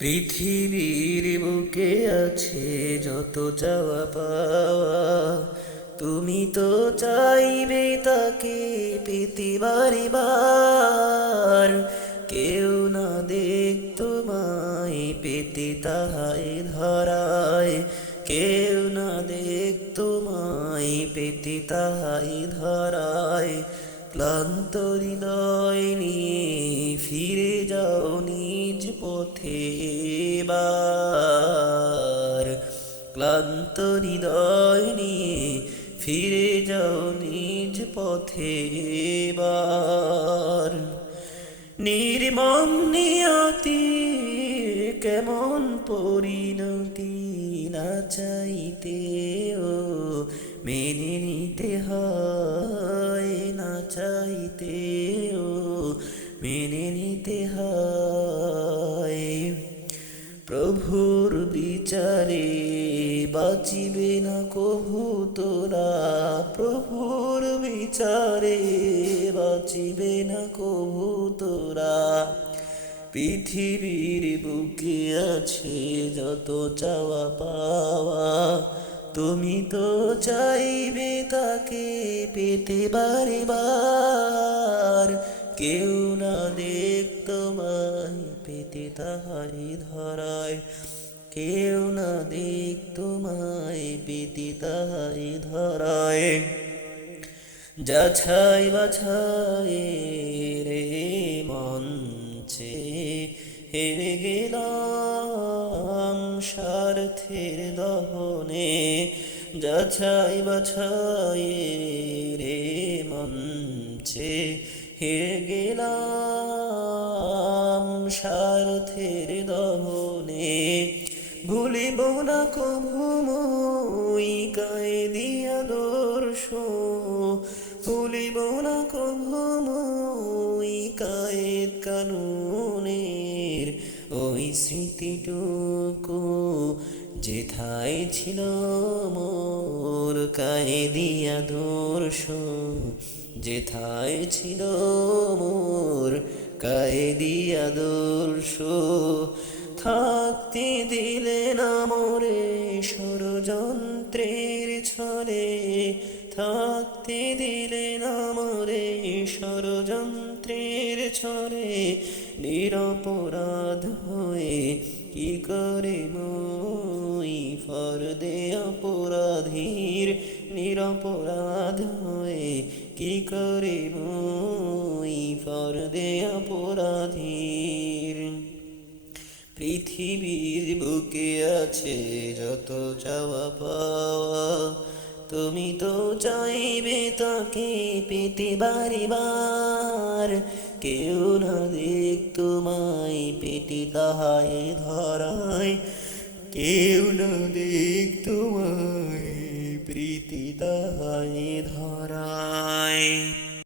পৃথিবীর বুকে আছে যত চাওয়া পাওয়া, তুমি তো চাইবে তাকে পেতে বারে বার। কেউ না দেখ তোমায় পেতে তাহাই ধরায়, কেউ না দেখ তোমায় পেতে তাহাই ধরায়। ক্লান্ত হৃদয় নিয়ে ফিরে যাও নিজ পথে এবার। ক্লান্ত হৃদয় নিয়ে ফিরে যাও নিজ পথে এবার। নির্মম নিয়তি কেমন পরিণতি, না চাইতেও মেনে নিতে হয়, না চাইতেও মেনে নিতে হয়। প্রভুর বিচারে বাঁচিবে না কভু তোরা, প্রভুর বিচারে বাঁচিবে না কভু তোরা। পৃথিবীর বুকে আছে যত চাওয়া পাওয়া, তুমি তো চাইবে তাকে পেতে বারে বার। কেউ না দেখ তোমায় পেতে তাহারি ধরায়, কেউ না দেখ তোমায় পেতে তাহারি ধরায়। যাছাই বাছাই রে মঞ্চে হেরে গেলাম স্বার্থের দহনে। যাছাই বাছাই রে মঞ্চে হেরে গেলাম স্বার্থের দহনে। ভুলিব না কভু মই কায়েদি আদর্শ, ভুলিব না কভু মই কায়েদ কানুনের ওই স্মৃতিটুকু, যেথায় ছিল মোর কায়েদি আদর্শ, যেথায় ছিল মোর কায়েদি আদর্শ। থাকতে দিলে না মোরে ষড়যন্ত্রের ছলে, থাকতে দিলে না মোরে ষড়যন্ত্রের ছলে। নিরপরাধ হয়ে কি করে মই ফরদে অপরাধীর, নিরপরাধ হয়ে কি করে মই ফরদে অপরাধীর। পৃথিবীর বুকে আছে যত চাওয়া পাওয়া, তুমি তো চাইবে তাকে পেতে বারে বার। কেউ না দেখ তোমায় পেতে তাহাই ধরায়, কেউ না দেখ তোমায় প্রীতি তাহাই ধরায়।